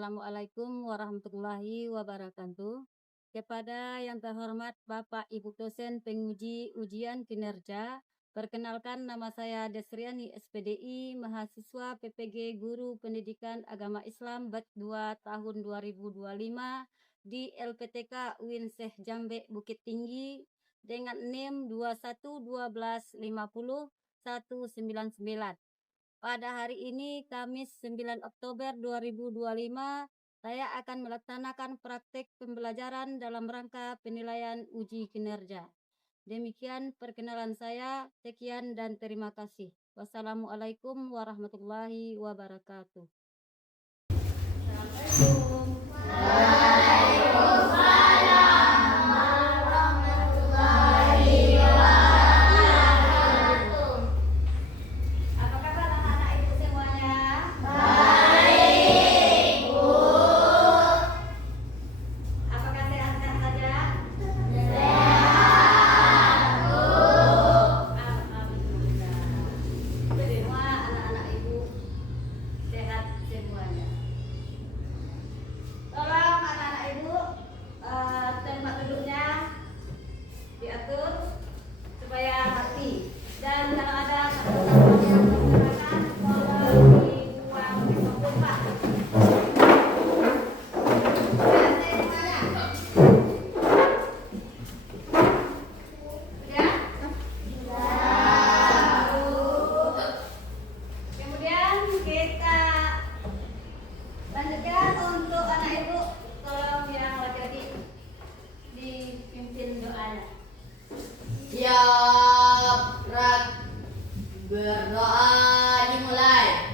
Assalamualaikum warahmatullahi wabarakatuh. Kepada yang terhormat Bapak Ibu dosen penguji ujian kinerja, perkenalkan nama saya Desriani SPDI, mahasiswa PPG Guru Pendidikan Agama Islam BAC 2 tahun 2025 di LPTK UIN Syekh Jambe Bukit Tinggi dengan NIM 211250-199. Pada hari ini, Kamis 9 Oktober 2025, saya akan melaksanakan praktek pembelajaran dalam rangka penilaian uji kinerja. Demikian perkenalan saya, sekian dan terima kasih. Wassalamualaikum warahmatullahi wabarakatuh. Assalamualaikum. Siap, berdoa dimulai.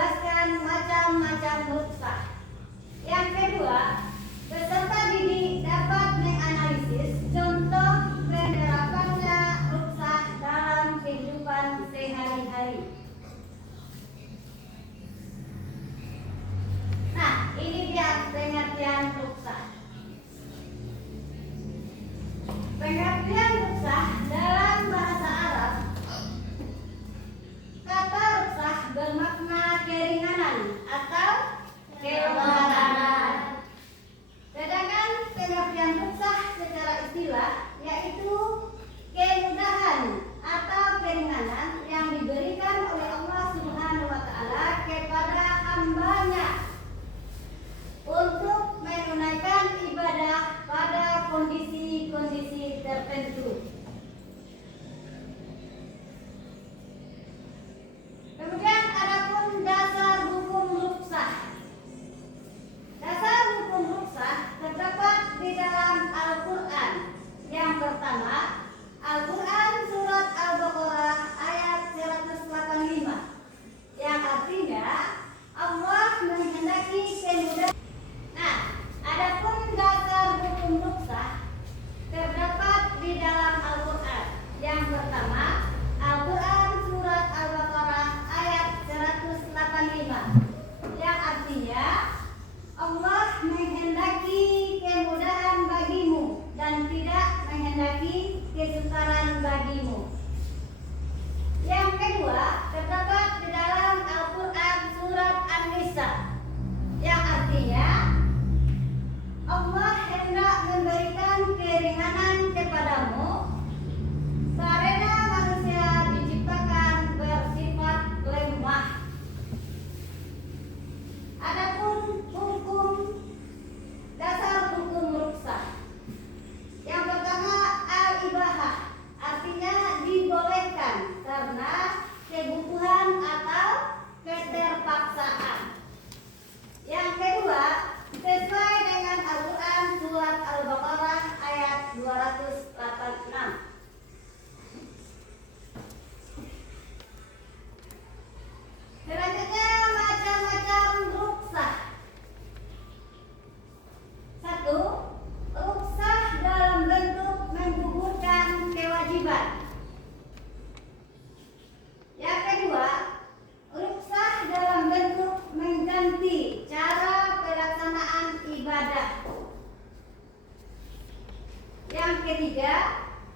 menjelaskan macam-macam ruksah. Yang kedua, peserta didik dapat menganalisis contoh penerapannya ruksah dalam kehidupan sehari-hari. Nah, ini dia pengertian ruksah. Pengertian ruksah dalam bahasa Arab, kata ruksah bermakna keringanan atau kelembaran. Sedangkan pengertian ruksah secara istilah yaitu kemudahan atau keringanan yang diberikan oleh Allah Subhanahu wa taala kepada hambanya untuk menunaikan ibadah pada kondisi-kondisi tertentu. Kemudian adapun dasar hukum ruksah. Dasar hukum ruksah terdapat di dalam Al-Quran. Yang pertama, Al-Quran surat Al-Baqarah ayat 185, yang artinya Allah menghendaki kemudahan. Nah, adapun dasar hukum ruksah terdapat di dalam Al-Quran. Yang pertama, Al-Quran surat Al-Baqarah ayat 185, yang artinya Allah menghendaki kemudahan bagimu dan tidak menghendaki kesukaran bagimu. Yang kedua, terdapat di dalam Al-Quran surat An-Nisa, yang artinya Allah hendak memberikan keringanan kepadamu karena manusia diciptakan bersifat lemah. Adapun dasar hukum ruksah. Yang pertama, al-ibahah, artinya dibolehkan karena kebutuhan atau keterpaksaan. Yang kedua, sesuai dengan Al-Quran surat Al-Baqarah ayat 286. Selanjutnya, macam-macam ruksah. 1. Ruksah dalam bentuk menggugurkan kewajiban. Yang kedua, ruksah dalam bentuk mengganti cara pelaksanaan ibadah. Yang ketiga,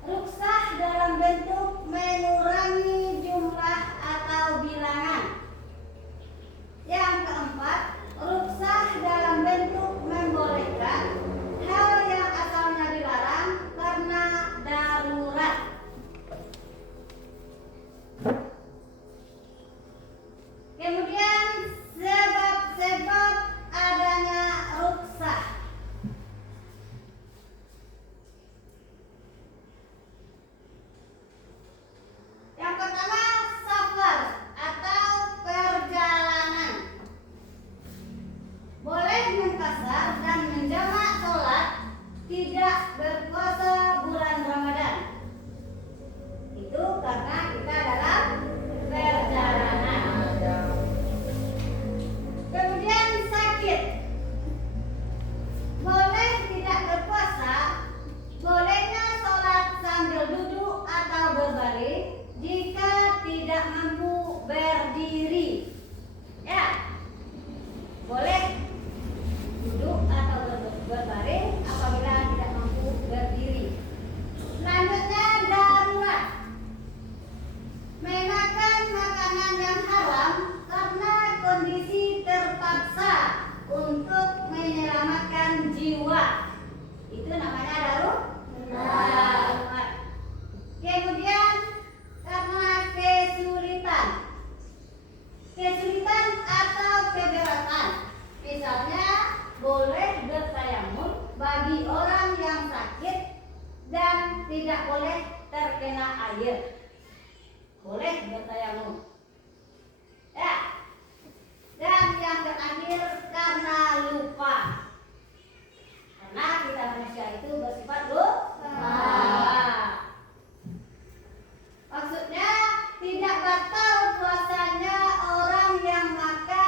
ruksah dalam bentuk mengurangi jumlah atau bilangan. Yang keempat, ruksah dalam bentuk membolehkan hal yang asalnya dilarang karena darurat. Kemudian sebab-sebab adanya ruksah. Yang pertama, safar atau perjalanan. Boleh mengqasar dan menjamak sholat tidak berpuasa bulan Ramadan. Itu karena kita dalam perjalanan. Kemudian sakit. Boleh tidak berpuasa, bolehnya sholat sambil duduk atau berbaring jika tidak mampu berdiri. Ya, boleh duduk atau berbaring apabila tidak mampu berdiri. Selanjutnya, darurat. Memakan makanan yang haram karena kondisi terpaksa untuk menyelamatkan jiwa. Itu namanya darurat. Kemudian karena kesulitan atau keberatan. Misalnya, boleh bertayamum bagi orang yang sakit dan tidak boleh terkena air. Boleh bertayamum. Ya. Dan yang terakhir, karena lupa. Karena kita manusia itu bersifat lupa. Maksudnya tidak batal puasanya orang yang makan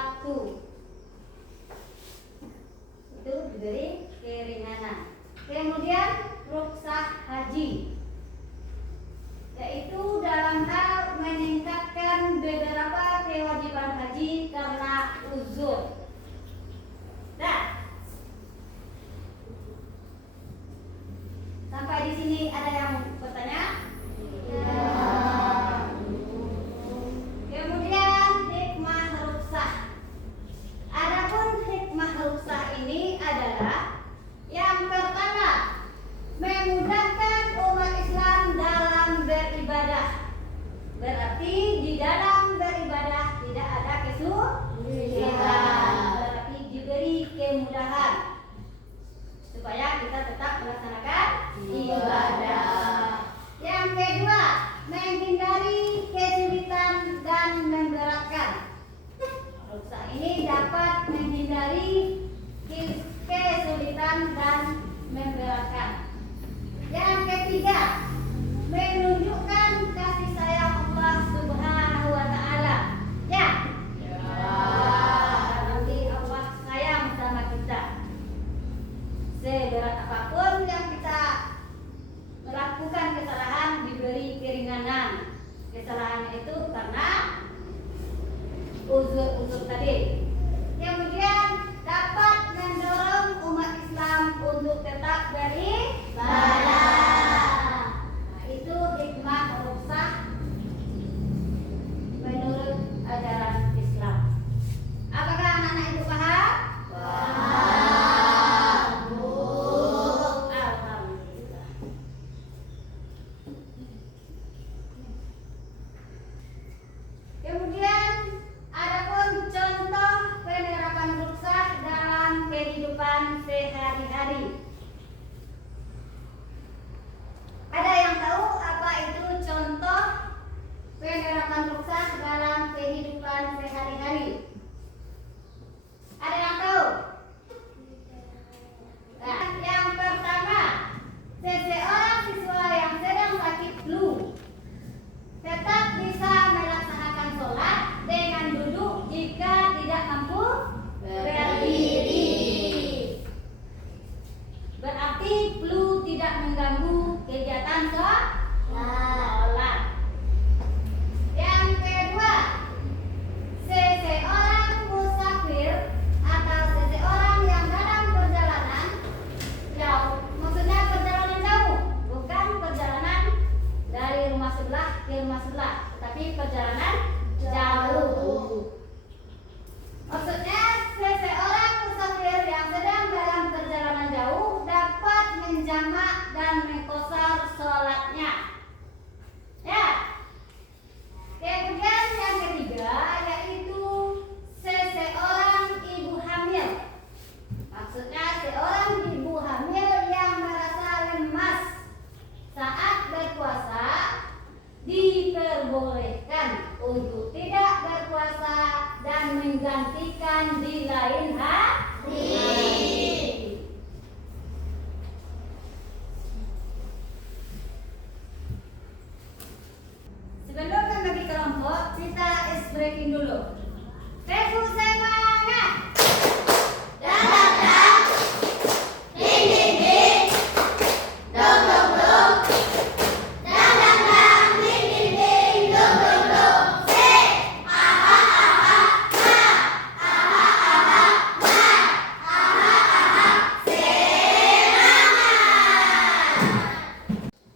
waktu. Itu diberi keringanan. Kemudian rukhsah haji, yaitu dalam hal meningkatkan beberapa kewajiban haji karena uzur. Nah, sampai di sini ada yang bertanya? Ya. Kemudian hikmah rukhsah. Adapun hikmah rukhsah ini adalah yang pertama, memudahkan umat Islam dalam beribadah. Berarti di dalam beribadah tidak ada kesulitan, berarti diberi kemudahan supaya kita tetap melaksanakan ibadah. Yang kedua, menghindari kesulitan dan memberatkan. Rukhsah ini dapat menghindari kesulitan dan memberatkan. Yang ketiga, menunjukkan kasih sayang Allah Subhanahu wa taala. Ya. Nanti Allah sayang sama kita. Seberat apapun yang kita melakukan kesalahan diberi keringanan. Kesalahan itu karena uzur-uzur tadi. Kemudian dapat mendorong umat Islam untuk tetap beribadah. Nah, itu hikmah rukhsah menurut ajaran Islam. Apakah anak-anak ibu paham? Paham. Alhamdulillah. Kemudian adapun contoh penerapan rukhsah dalam kehidupan sehari-hari. Ada yang tahu apa itu contoh penerapan rukhsah dalam kehidupan sehari-hari? Ada yang tahu? Nah, yang pertama, seseorang siswa yang sedang sakit flu tetap bisa melaksanakan sholat dengan duduk jika tidak mampu berdiri. Berarti flu tidak mengganggu kegiatan sholat. Yang kedua, seseorang musafir atau seseorang yang dalam perjalanan jauh, maksudnya perjalanan jauh, bukan perjalanan dari rumah sebelah ke rumah sebelah, tapi perjalanan jauh. Maksudnya seseorang musafir yang sedang dalam perjalanan jauh dapat menjamak dan mengqashar sholatnya. Ya. Kemudian yang ketiga yaitu seseorang ibu hamil. Maksudnya seorang ibu hamil yang merasa lemas saat berpuasa diperbolehkan untuk tidak berpuasa dan menggantikan di lain hari. Sebelum membagi kelompok, kita ice breaking dulu. Facebook semangat.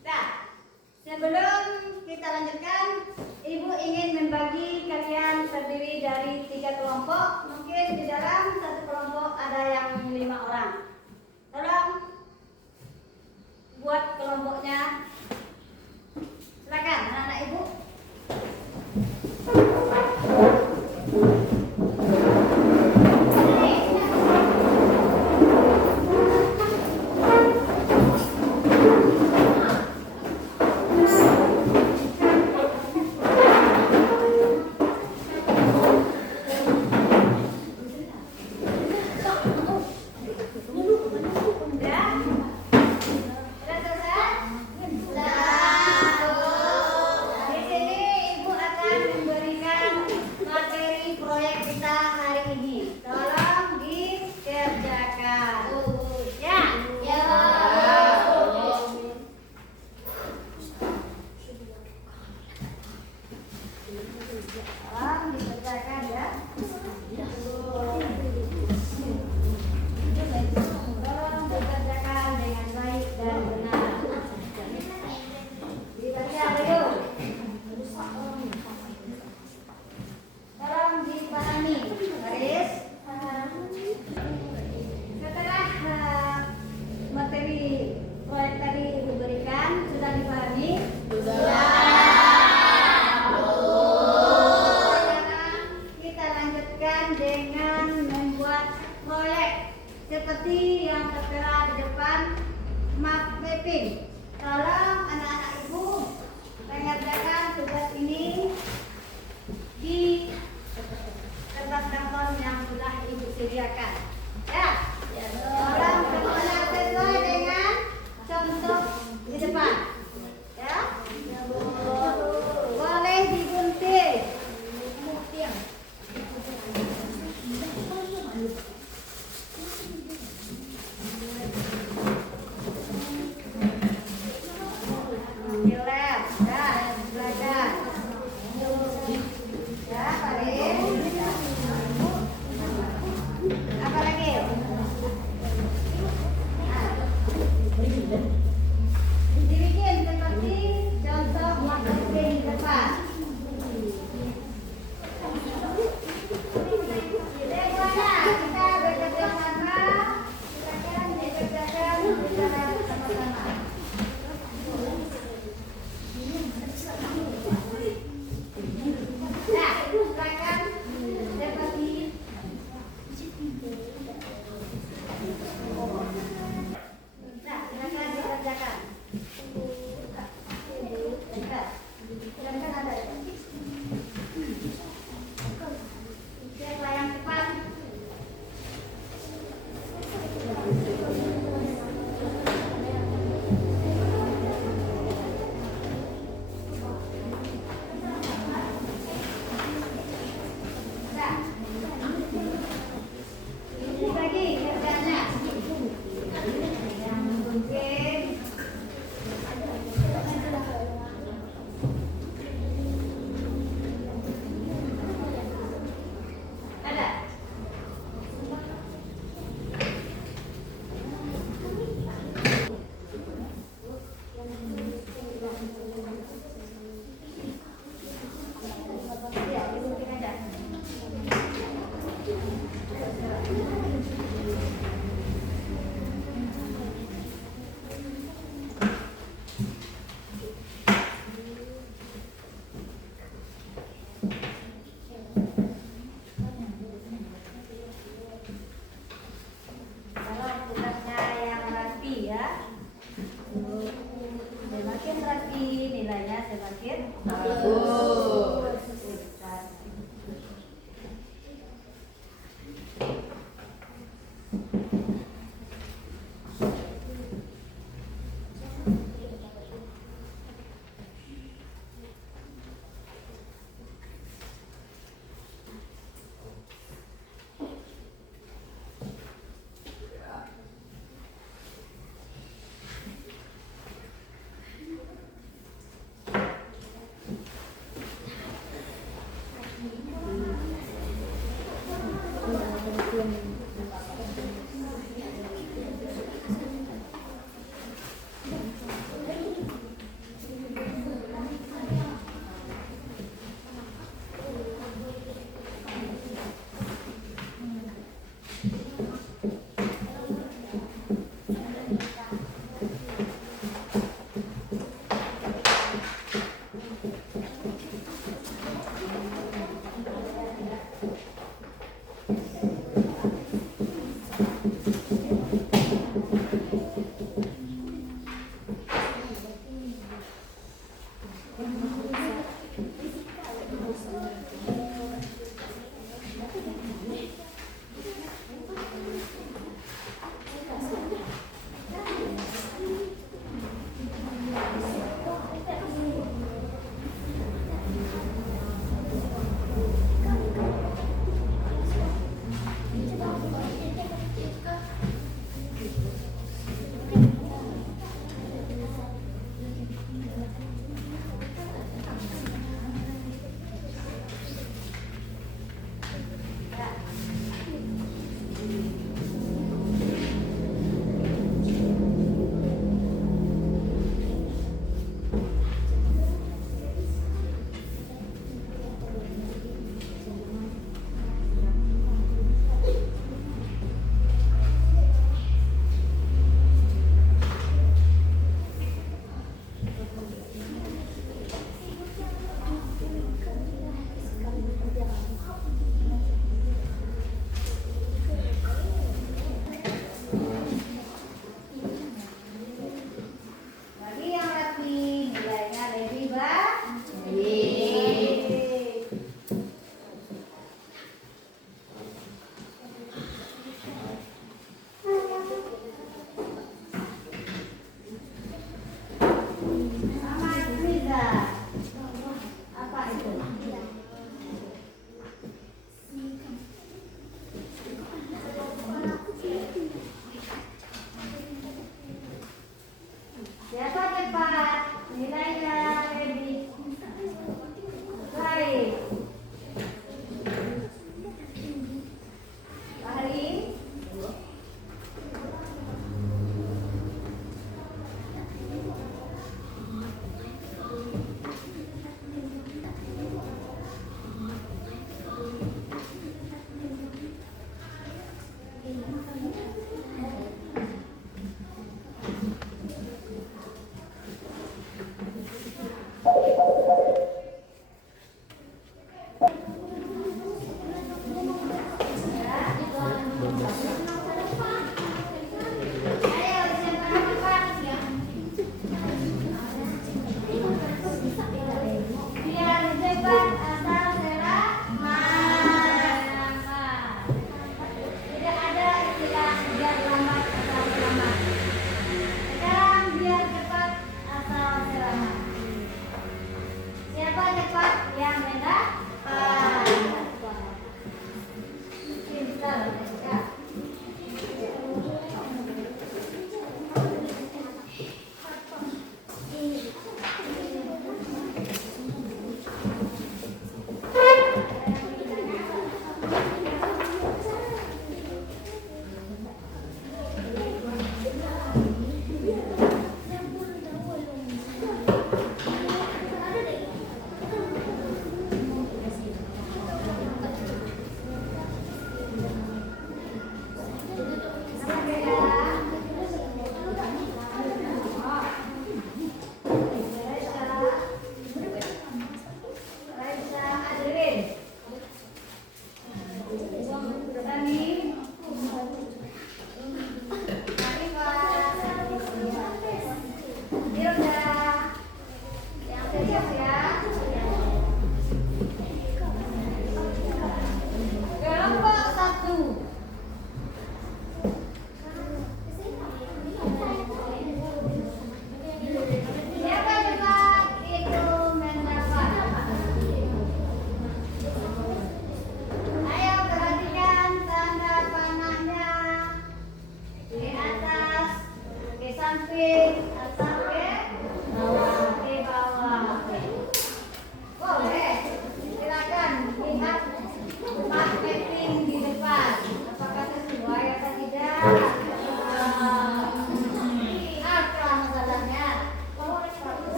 Nah, sebelum kita lanjutkan, Ibu ingin membagi kalian terdiri dari 3 kelompok. Mungkin di dalam satu kelompok ada yang 5 orang. Tolong buat kelompoknya. Silakan anak-anak Ibu. Di sini Ibu akan memberikan materi proyek ini. Tolong dikerjakan. Ya. Ya. Tolong dikerjakan ya. Tolong dikerjakan dengan baik dan benar. Dibaca dulu. Tolong dipahami. Baris. Setelah materi proyek tadi Ibu berikan, sudah dipahami? Sekarang kita lanjutkan dengan membuat proyek seperti yang tertera di depan map mapping. Tolong anak-anak Ibu mengerjakan tugas ini di kertas-kertas yang sudah Ibu sediakan. Ya. Tolong semuanya sesuai dengan contoh di depan. Ya. Boleh digunting. Dilem, ya, belajar. Ya, Farid. Apa lagi?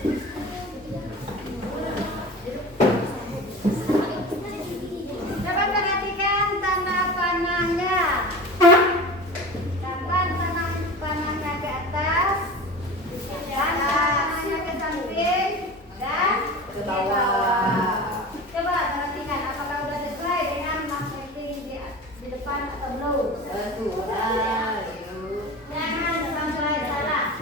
Coba perhatikan tanda panahnya. Kapan panahnya ke atas, dan panahnya ke samping, dan ke bawah. Coba perhatikan apakah sudah sesuai dengan marking di depan atau belum. Jangan sampai salah.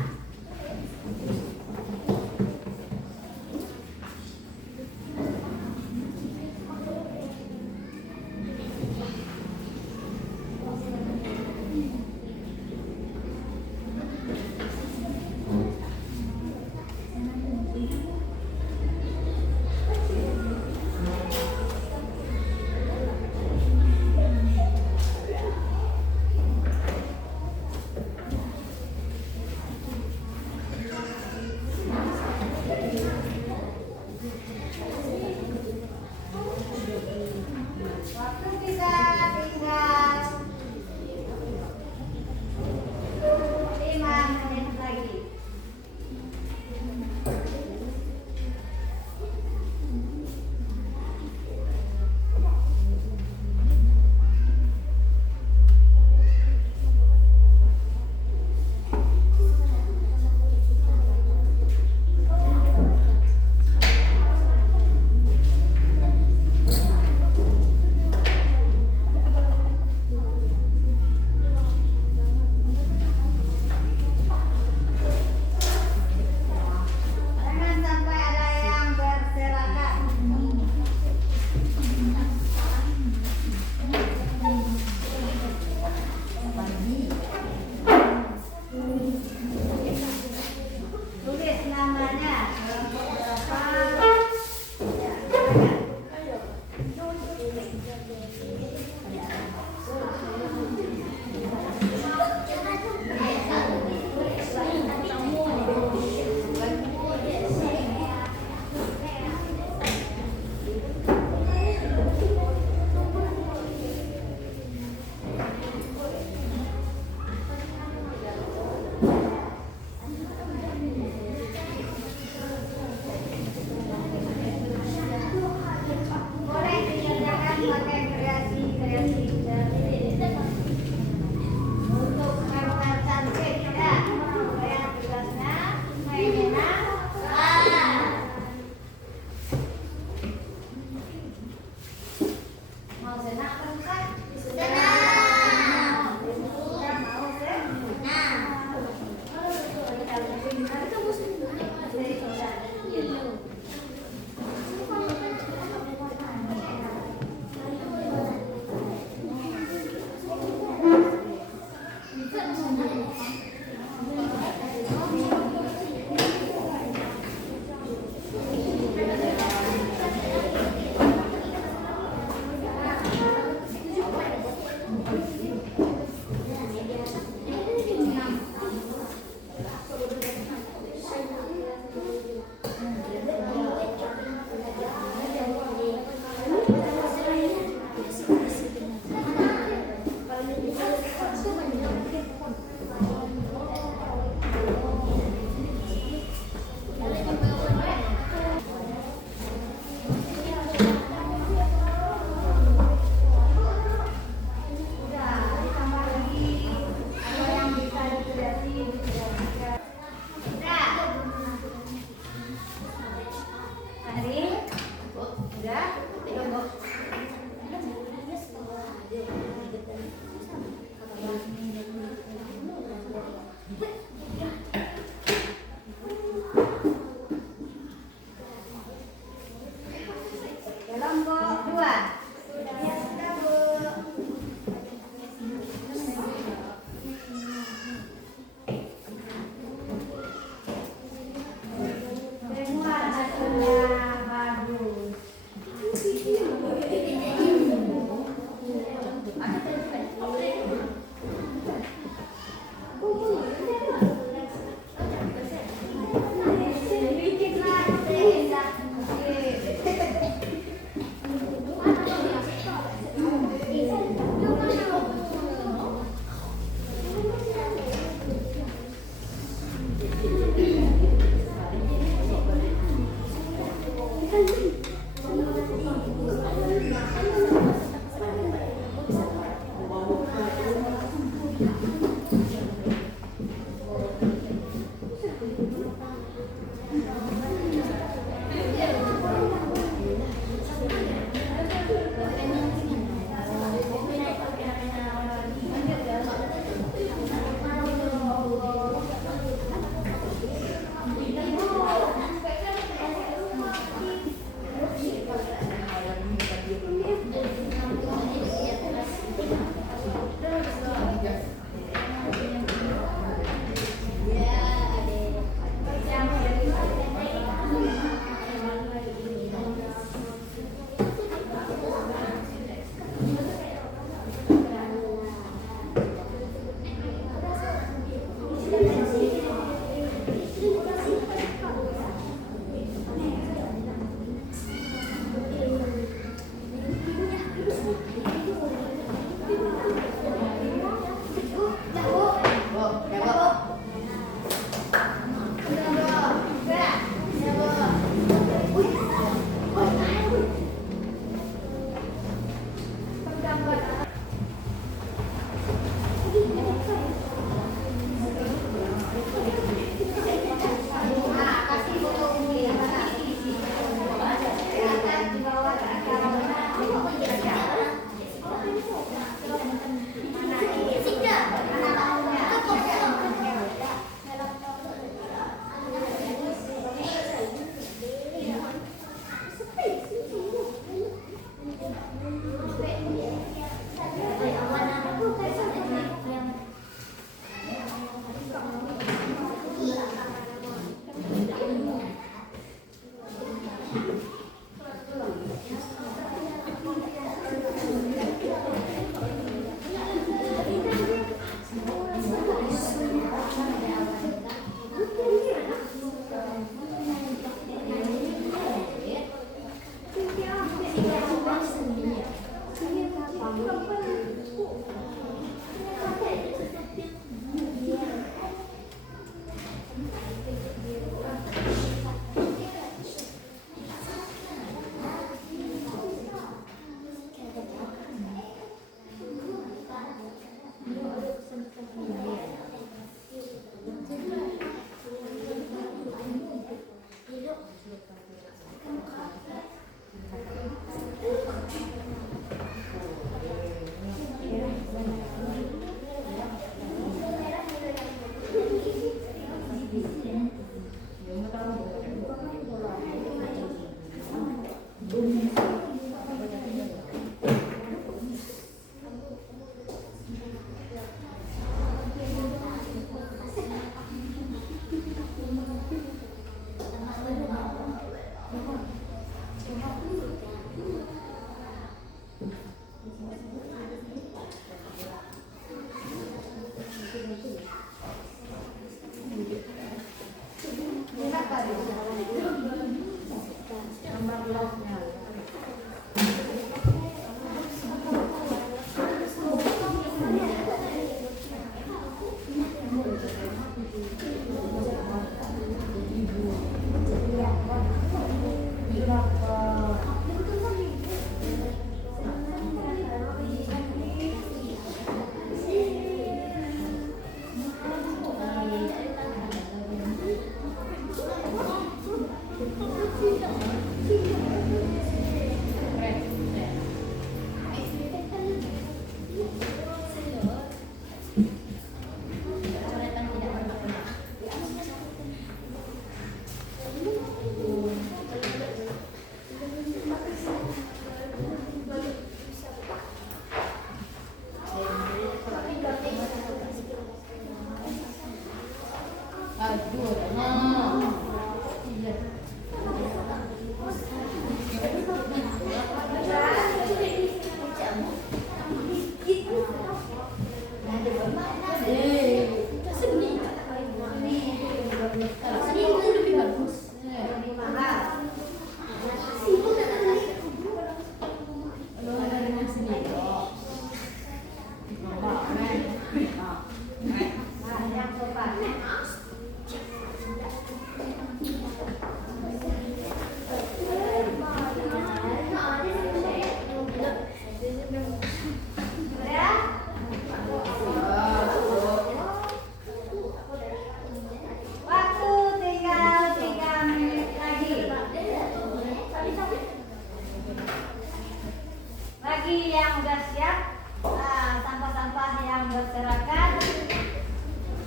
masyarakat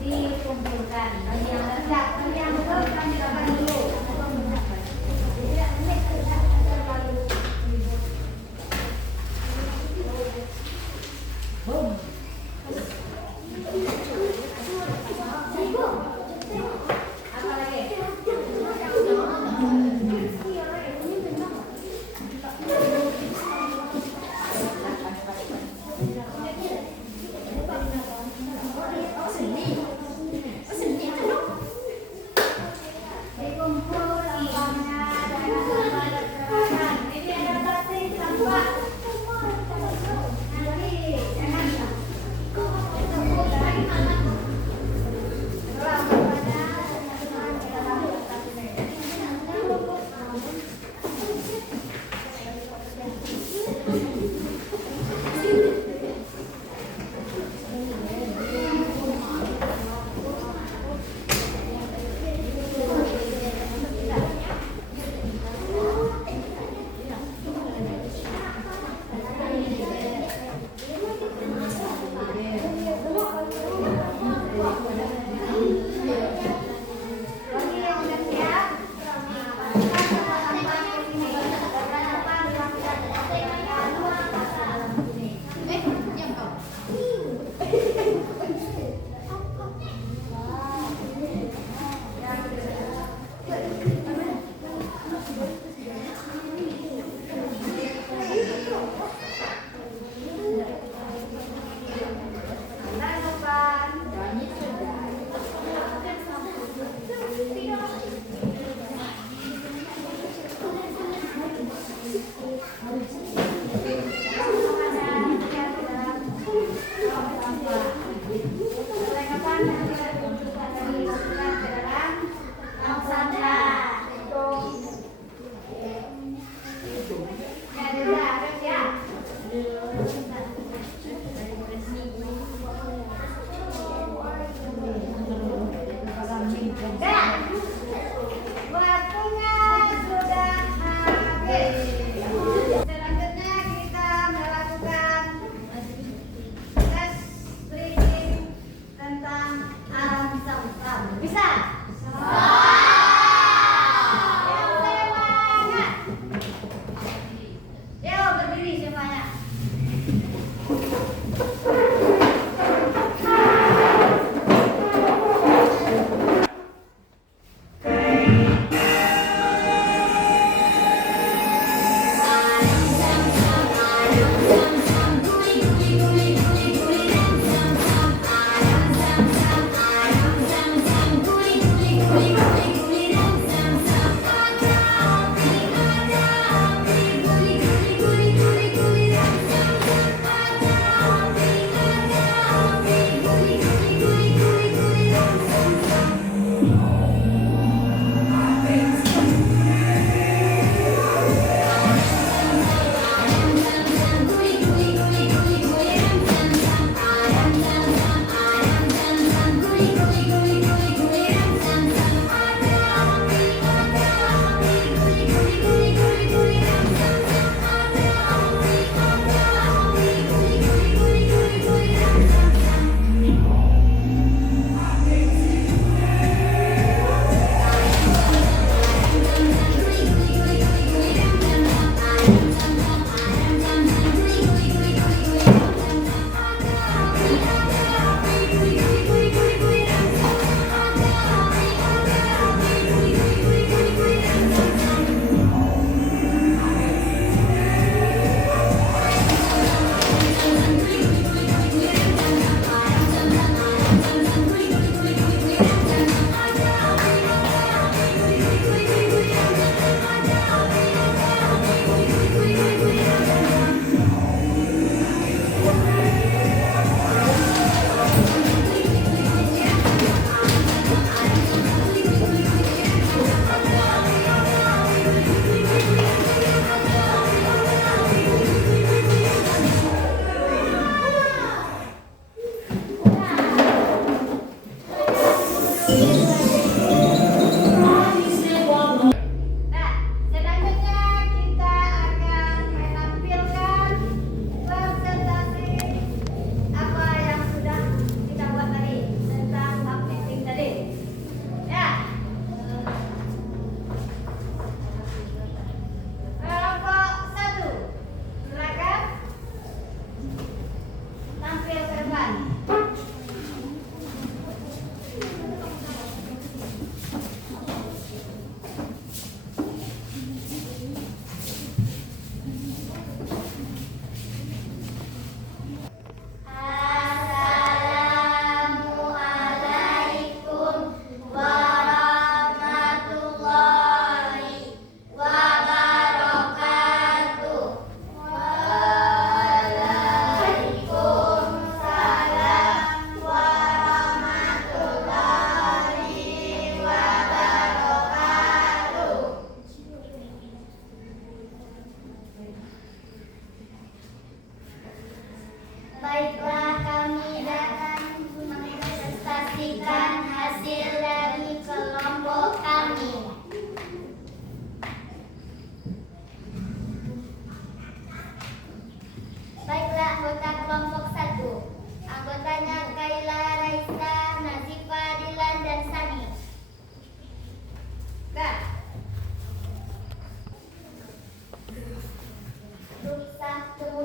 dikumpulkan. Bagi yang rendah, bagi yang belum kami lakukan dulu. Apa lagi?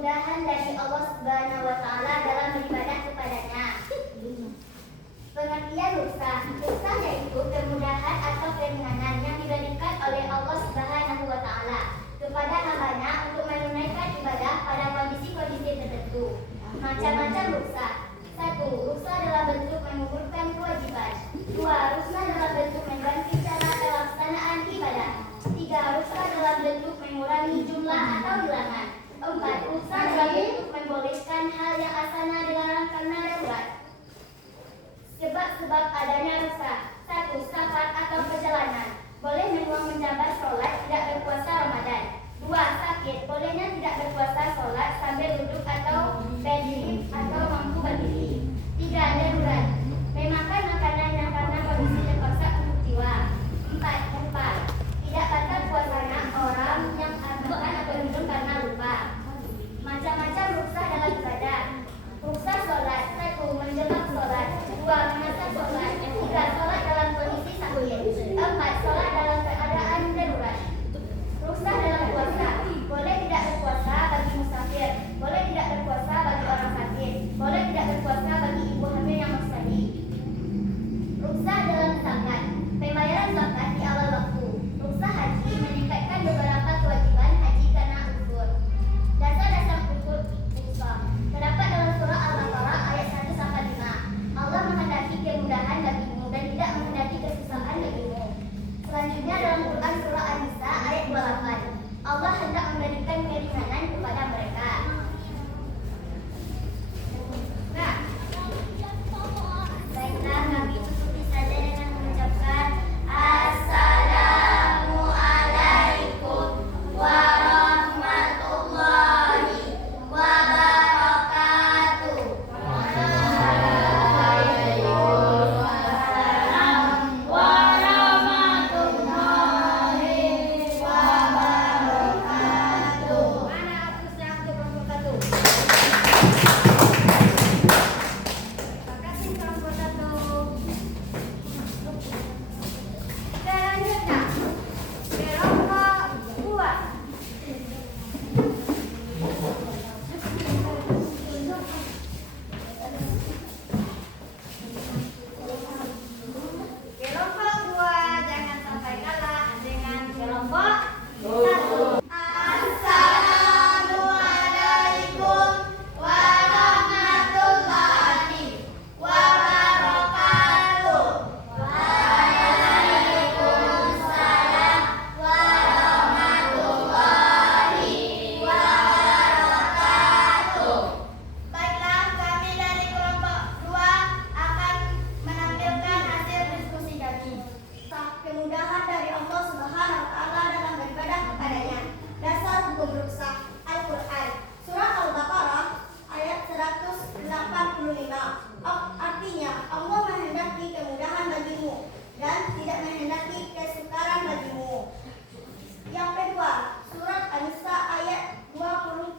kemudahan dari Allah Subhanahu wa Ta'ala dalam beribadah kepadanya. Pengertian rukhsah. Rukhsah yaitu kemudahan atau keringanan yang diberikan oleh Allah Subhanahu wa Ta'ala kepada hambanya untuk menunaikan ibadah pada kondisi-kondisi tertentu. Macam-macam rukhsah. 1. Rukhsah dalam bentuk menggugurkan kewajiban. 2. Rukhsah dalam bentuk mengganti cara pelaksanaan ibadah. 3. Rukhsah dalam bentuk mengurangi jumlah atau bilangan. 4. Rukhsah dalam bentuk membolehkan hal yang asalnya dilarang karena darurat. Sebab-sebab adanya rukhsah. 1. Safar atau perjalanan. Boleh membuang menjabat sholat tidak berpuasa Ramadan. 2. Sakit. Bolehnya tidak berpuasa sholat sambil duduk atau berdiri atau mampu berdiri. 3. Darurat. Memakan makanan yang karena kondisi terpaksa untuk jiwa. 4. Lupa. Tidak batal puasanya orang yang makan atau minum karena lupa. Macam-macam rukhsah dalam ibadah. Rukhsah sholat. 1. Menjelang sholat. 2. Mengasah sholat. 3. Sholat dalam kondisi sakit. 4. Sholat dalam keadaan darurat. Rukhsah dalam puasa. Boleh tidak berpuasa bagi musafir. Boleh tidak berpuasa bagi orang sakit. Boleh tidak berpuasa bagi ibu hamil yang mustahil. Rukhsah dalam zakat. Pembayaran zakat di awal waktu. Rukhsah haji meningkatkan beberapa kewajiban haji karena uzur. Dasar-dasar usul Islam terdapat dalam surah Al-Baqarah ayat 1-5. Allah menghendaki kemudahan bagimu dan tidak menghendaki kesusahan bagimu. Selanjutnya dalam Quran surah An-Nisa ayat 28. Allah hendak memberikan keringanan kepada mereka. Nah, baiklah kami tutupi saja dengan mengucapkan Assalamualaikum warahmatullahi wabarakatuh. Mana hapusnya untuk kelompok 1? Terima kasih kelompok 1. Selanjutnya kelompok 2. Kelompok 2 jangan sampai kalah dengan kelompok 1. Assalamualaikum warahmatullahi wabarakatuh. Waalaikumsalam warahmatullahi wabarakatuh. Baiklah, kami dari kelompok 2 akan menampilkan hasil diskusi kami. Kemudahan dari Allah Subhanahu wa Ta'ala dalam beribadah kepadanya. Dasar hukum rukhsah. Al-Quran surah Al-Baqarah ayat 185. Artinya Allah menghendaki kemudahan bagimu dan tidak menghendaki kesukaran bagimu. Yang kedua, surat An-Nisa ayat 28.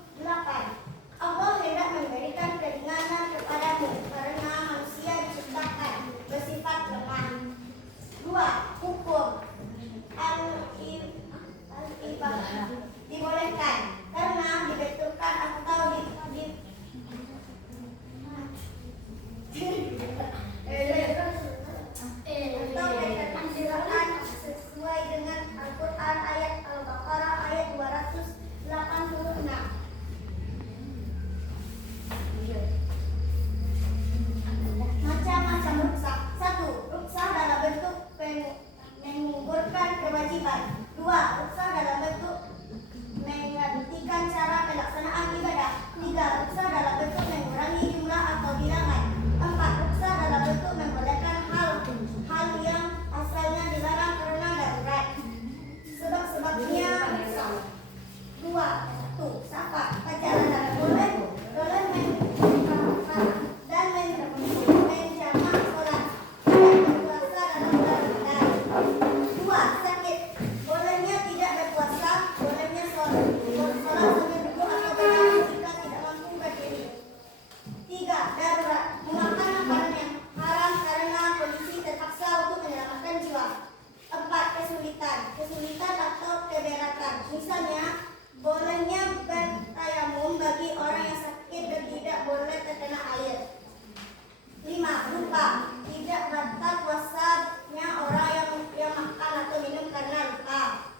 Allah hendak memberikan keringanan kepadamu karena manusia diciptakan bersifat lemah. 2. Hukum al-ibadah dibolehkan karena dibenturkan atau diperkirakan sesuai dengan Al-Quran ayat Al-Baqarah ayat 286. Macam-macam rukhsah. 1. Rukhsah dalam bentuk menggugurkan kewajiban. 2. Rukhsah dalam bentuk menggantikan cara pelaksanaan ibadah. 3. Rukhsah dalam bentuk mengurangi jumlah atau bilangan. 4. Rukhsah dalam bentuk membolehkan hal yang asalnya dilarang karena darurat. Sebab-sebabnya rukhsah. 2. 1. Safar. Perjalanan boleh dan menjamak sholat. Tidak berpuasa dalam bulan Ramadan. 2. Sakit. Bolehnya tidak berpuasa, bolehnya sholat sambil duduk atau berdiri jika tidak mampu berdiri. 3. Darurat. Memakan makanan yang haram karena kondisi terpaksa untuk menyelamatkan jiwa. 4. Kesulitan atau keberatan. Misalnya, bolehnya bertayamum bagi orang 5. Lupa. Tidak batal puasanya orang yang makan atau minum karena lupa.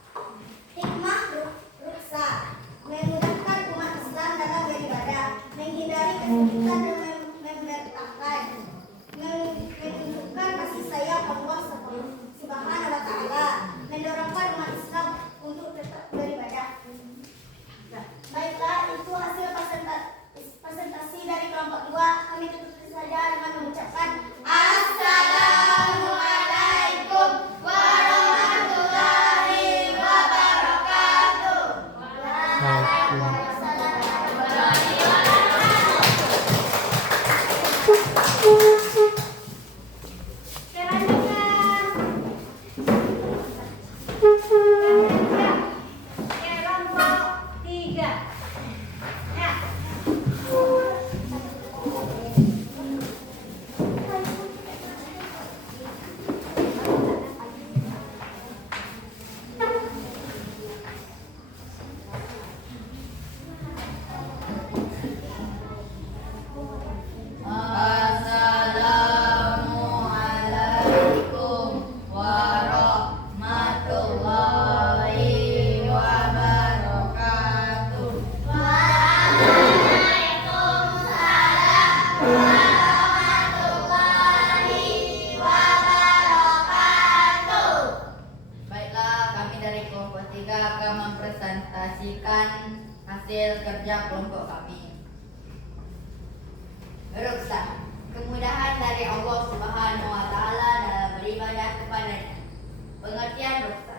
Hikmah ruksa memudahkan umat Islam dalam beribadah, menghindari kesulitan dan memberkahkan, menunjukkan kasih sayang Allah Subhanahu wa Ta'ala, mendorongkan umat Islam untuk tetap beribadah. Baiklah, itu hasil presentasi dari kelompok 2. Kami tutup saja dengan mengucapkan Assalamualaikum warahmatullahi wabarakatuh. Waalaikumsalam warahmatullahi wabarakatuh. Kelompok 3. Ya. Assalamualaikum warahmatullahi wabarakatuh. Baiklah, kami dari kelompok 3 akan mempresentasikan hasil kerja kelompok kami. Ruksa, kemudahan dari Allah Subhanahu wa Ta'ala dalam beribadah kepadanya. Pengertian ruksa.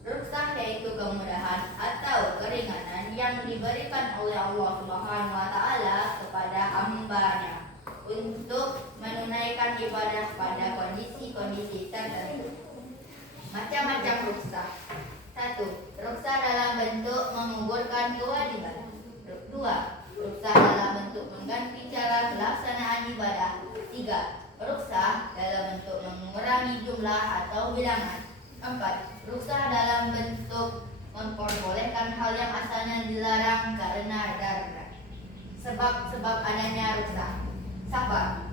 Ruksa yaitu kemudahan atau keringanan yang diberikan oleh Allah Subhanahu wa Ta'ala kepada hamba-Nya untuk menunaikan ibadah pada kondisi-kondisi tertentu. Macam-macam ruksa. 1. Ruksa dalam bentuk menggugurkan kewajiban. 2. Ruksa dalam bentuk mengganti cara pelaksanaan ibadah. 3. Ruksa dalam bentuk mengurangi jumlah atau bilangan. 4. Ruksa dalam bentuk memperbolehkan hal yang asalnya dilarang karena darurat. Sebab-sebab adanya ruksa. Safar.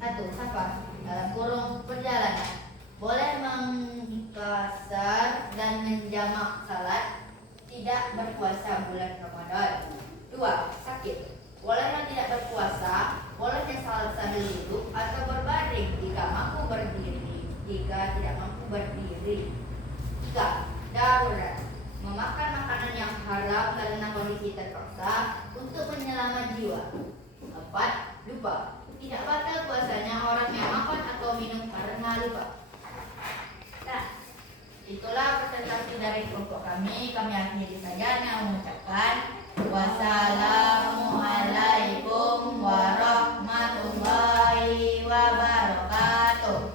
1. Safar dalam kurung perjalanan. Boleh mengqasar dan menjamak salat, tidak berpuasa bulan Ramadan. 2. Sakit. Bolehnya tidak berpuasa, bolehnya salat sambil duduk atau berbaring jika mampu berdiri, jika tidak mampu berdiri. 3. Darurat. Memakan makanan yang haram karena kondisi terpaksa untuk menyelamat jiwa. 4. Lupa. Tidak batal puasanya orang yang makan atau minum karena lupa. Nah, itulah presentasi dari kelompok kami. Kami akhiri saja dengan mengucapkan wassalamualaikum warahmatullahi wabarakatuh.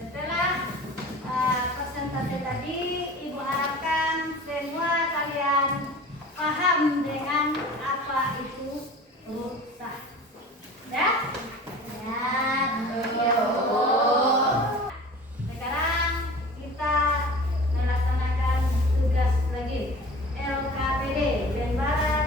Setelah presentasi tadi, Ibu harapkan semua kalian paham dengan apa itu ruksa. Ya? Ya. Sekarang kita melaksanakan tugas lagi. LKPD, Ben Barat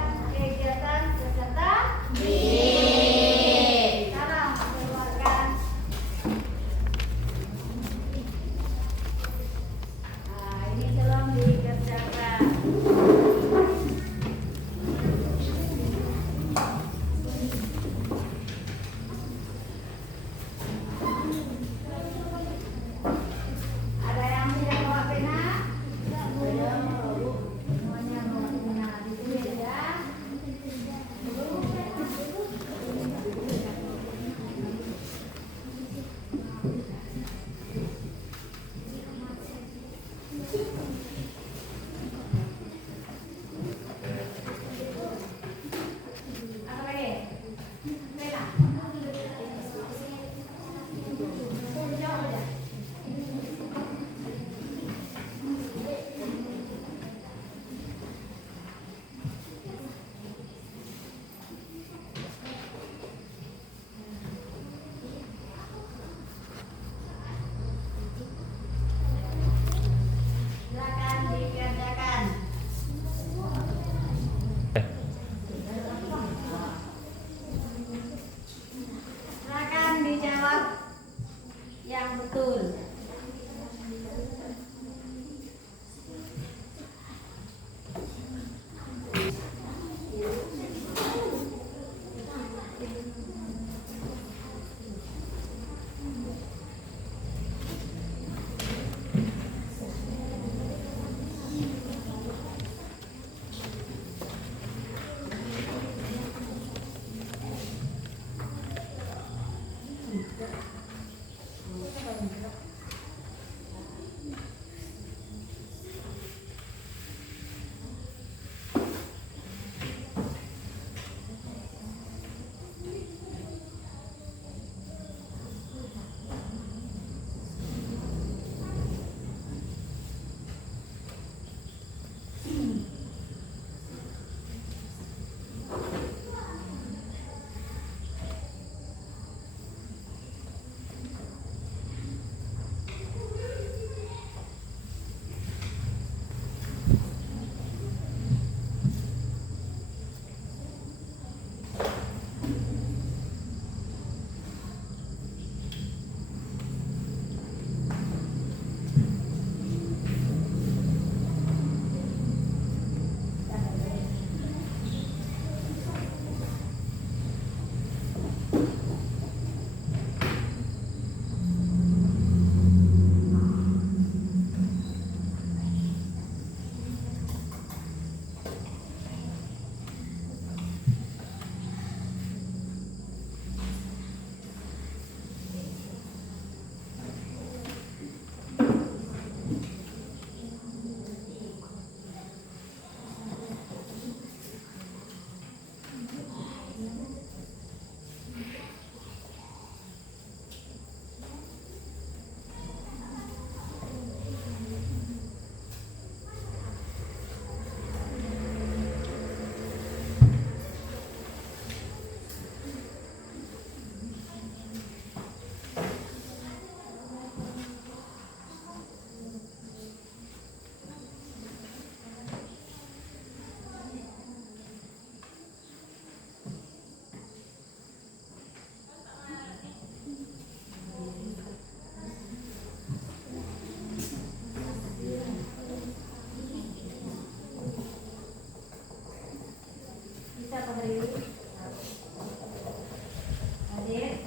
Siapa hari ini? Hadir?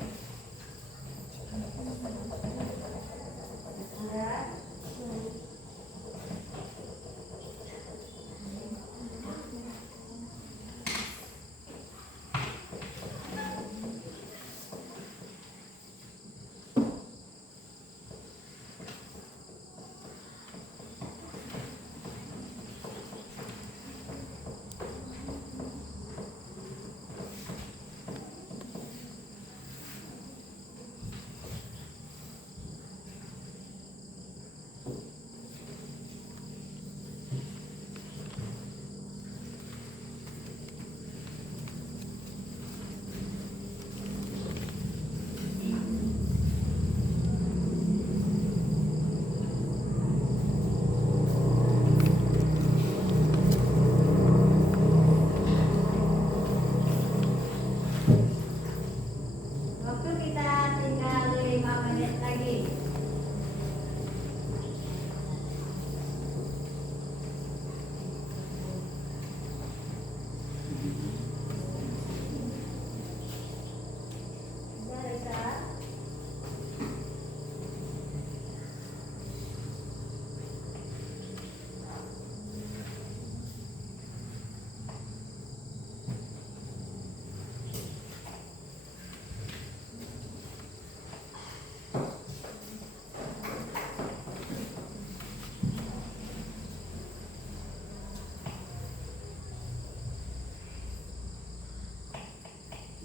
Ada? Waktu kita tinggal 5 menit lagi. Bisa, Reza?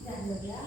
Sudah belum ya?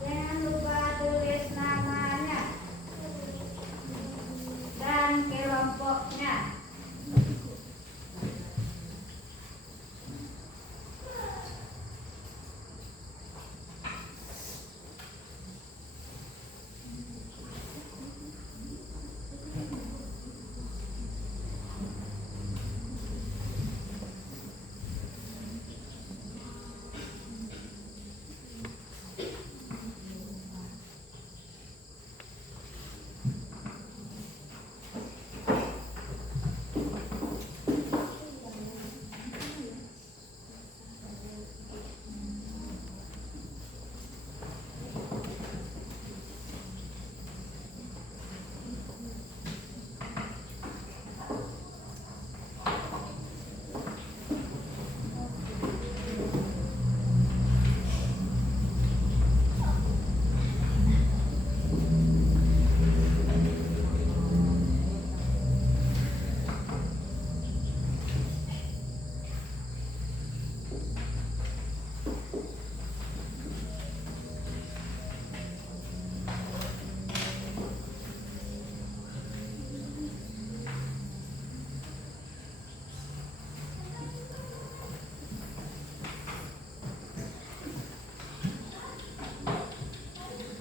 Jangan lupa tulis namanya dan kelompoknya.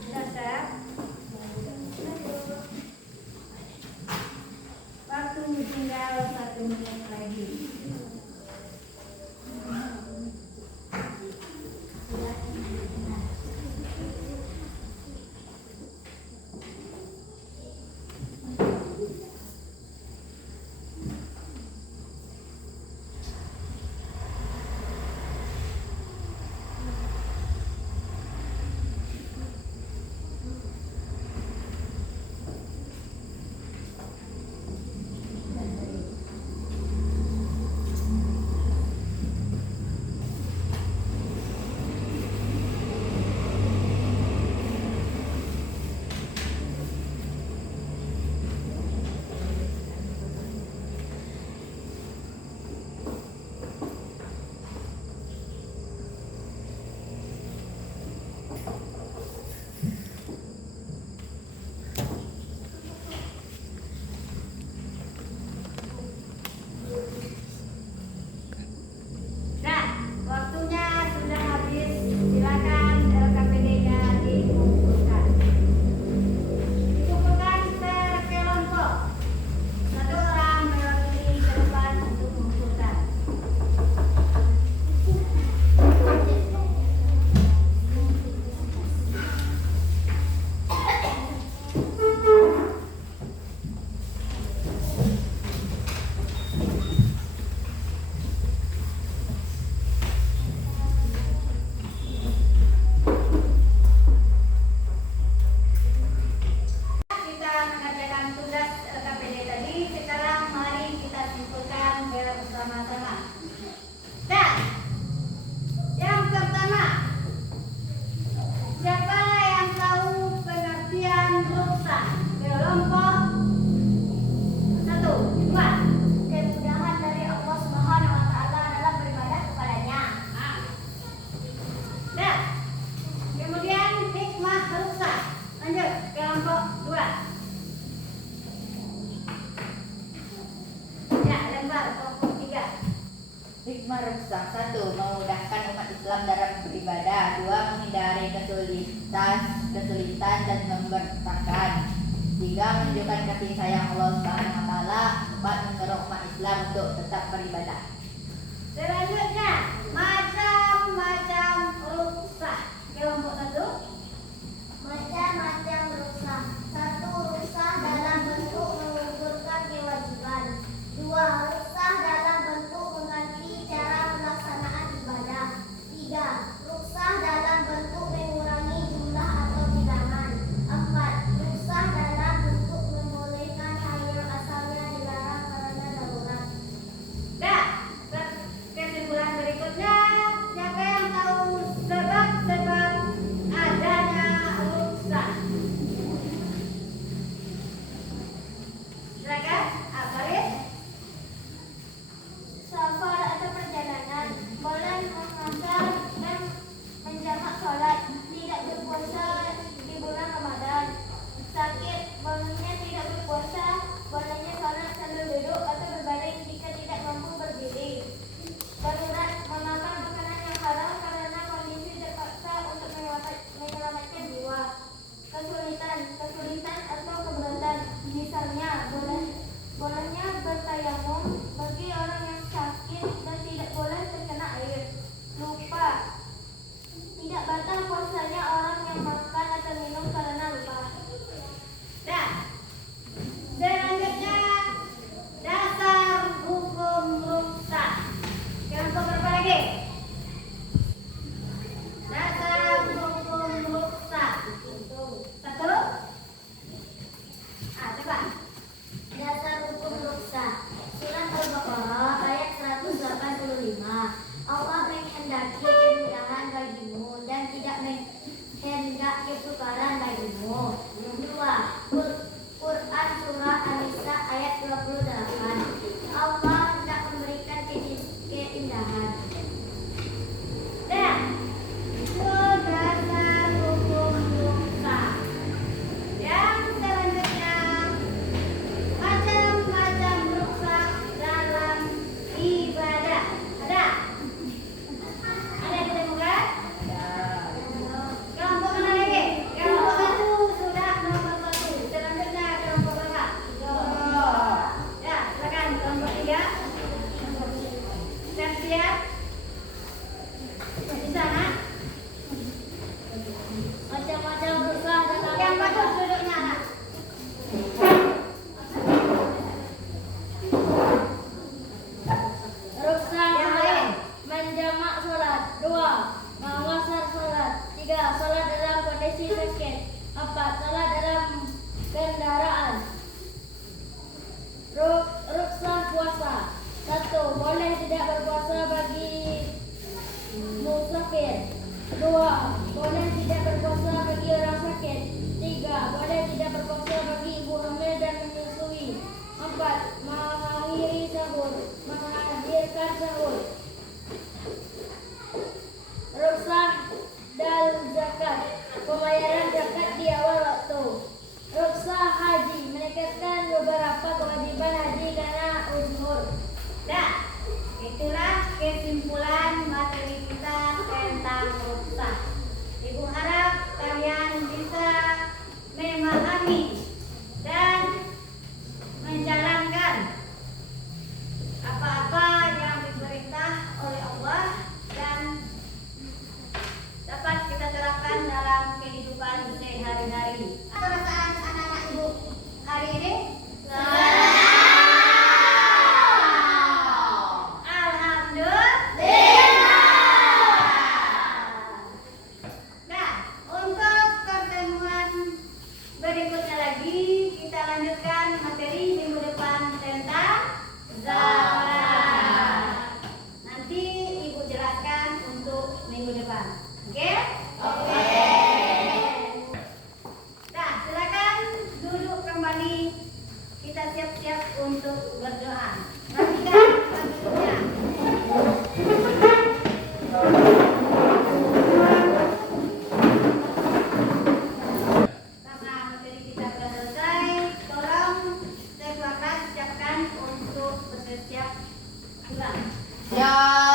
Sudah, Seth? Waktu tinggal 1 menit lagi. Hikmah ruksah: 1. Memudahkan umat Islam dalam beribadah. 2. Menghindari kesulitan dan memberkahkan. 3. Menunjukkan kasih sayang Allah Subhanahu wa taala. 4. Mendorong umat Islam untuk tetap beribadah. Selanjutnya, macam-macam ruksah. Kelompok 1. Macam-macam ruksah. 1. Ruksah dalam bentuk menggugurkan kewajiban. 2. Ruksah dalam bentuk mengganti cara pelaksanaan ibadah. 3. Ruksah dalam bentuk mengurangi jumlah atau bilangan. 4. Ruksah dalam bentuk membolehkan hal yang asalnya dilarang karena darurat. Dah, kesimpulan berikutnya, siapa yang tahu sebab-sebab adanya ruksah? Silakan, Farid. Safar atau perjalanan, boleh mengasar dan menjamak sholat, tidak berpuasa di bulan Ramadan. Sakit, bolehnya tidak berpuasa, bolehnya sholat sambil duduk atau berbaring jika tidak mampu berdiri. Darurat, memakan makanan yang haram karena kondisi terpaksa untuk menyelamatkan jiwa. Kesulitan atau keberatan, misalnya bolehnya bertayamum bagi orang yang sakit dan tidak boleh terkena air. Lupa, tidak batal puasanya orang yang makan atau minum karena lupa. Dah. Selanjutnya, dasar hukum ruksah. Kelompok berapa lagi? Dasar hukum ruksah. 1. Coba. Dasar hukum ruksah. Surat Al-Baqarah ayat 185. Allah menghendaki kemudahan bagimu dan tidak menghendaki kesukaran bagimu. 2. Quran surah An-Nisa ayat 28. Allah hendak memberikan keindahan. Dah. Itu dasar hukum ruksah. Yang selanjutnya, macam-macam ruksah dalam ibadah. Ada? Ada yang ditemukan? Kelompok mana lagi? Kelompok 1 sudah nomor 1. Selanjutnya kelompok berapa? 3. Ya, silakan kelompok 3. Siap-siap. Di sana. Macam-macam ruksah dalam Yang bagus duduknya, anak. ruksah Yang salat, lain. menjamak sholat. 2. Menguasar sholat. 3. Sholat dalam kondisi sakit. 4. Sholat dalam kendaraan. Ruksah puasa. 1. Boleh tidak berpuasa bagi musafir. 2. Boleh tidak berpuasa bagi orang sakit. 3. Boleh tidak berpuasa bagi ibu hamil dan menyusui. 4. Menghadirkan sahur. Ruksah dal zakat, pembayaran zakat di awal waktu. Ruksah haji, meningkatkan beberapa kewajiban haji karena uzur. Dah. Itulah kesimpulan materi kita tentang ruksah. Ibu harap kalian bisa memahami dan menjalankan apa-apa yang diperintah oleh Allah dan dapat kita terapkan dalam kehidupan sehari-hari. Perasaan anak-anak ibu hari ini? Nah, untuk pertemuan berikutnya lagi kita lanjutkan materi minggu depan tentang zakat. Nanti ibu jelaskan untuk minggu depan. Oke? Oke. Nah, silakan duduk kembali. Kita siap-siap untuk berdoa. Perhatikan selanjutnya. Karena materi kita sudah selesai, tolong saya siapkan untuk bersiap pulang. Ya